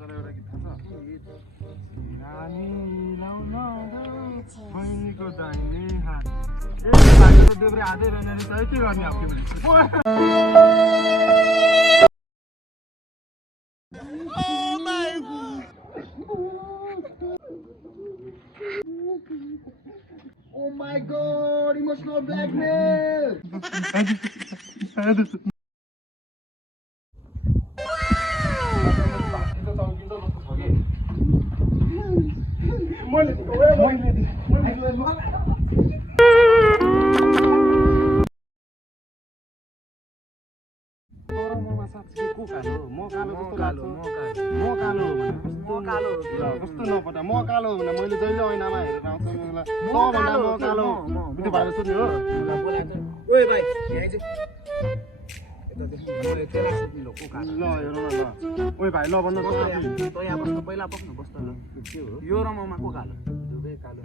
तर एउटा गीत थाहा छ नानी लाउन बहिनीको दाहिने हात ए भाइको त देब्रे हातै रहेन रहेछ के गर्ने अब Oh my god, emotional blackmail! कस्तो नपटा म कालो भने मैले जहिले ऐनामा हेरेर आउँछु मलाई म कालो त्यो भाइले सोध्नु हो ओए भाइ यहाँ आइज ल हेरौँ न ल ओए भाइ ल भन्नु त यहाँ बस्नु पहिला बस्नु बस्नु ल के हो यो र ममा को कालो दुवै कालो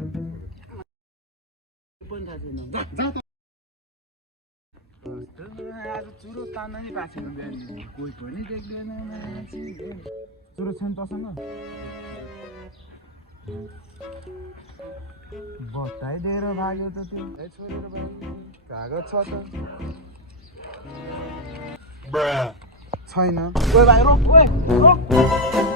पनि थाहा छैन आज चुरो तान्न नि पाएको छैन बिहान कोही पनि देख्दैन चुरो छैन तसँग बताइदिएर भाग्यो त त्यो छोडेर भाइ कागज छ त छैन ओए भाइ रोक ओए रोक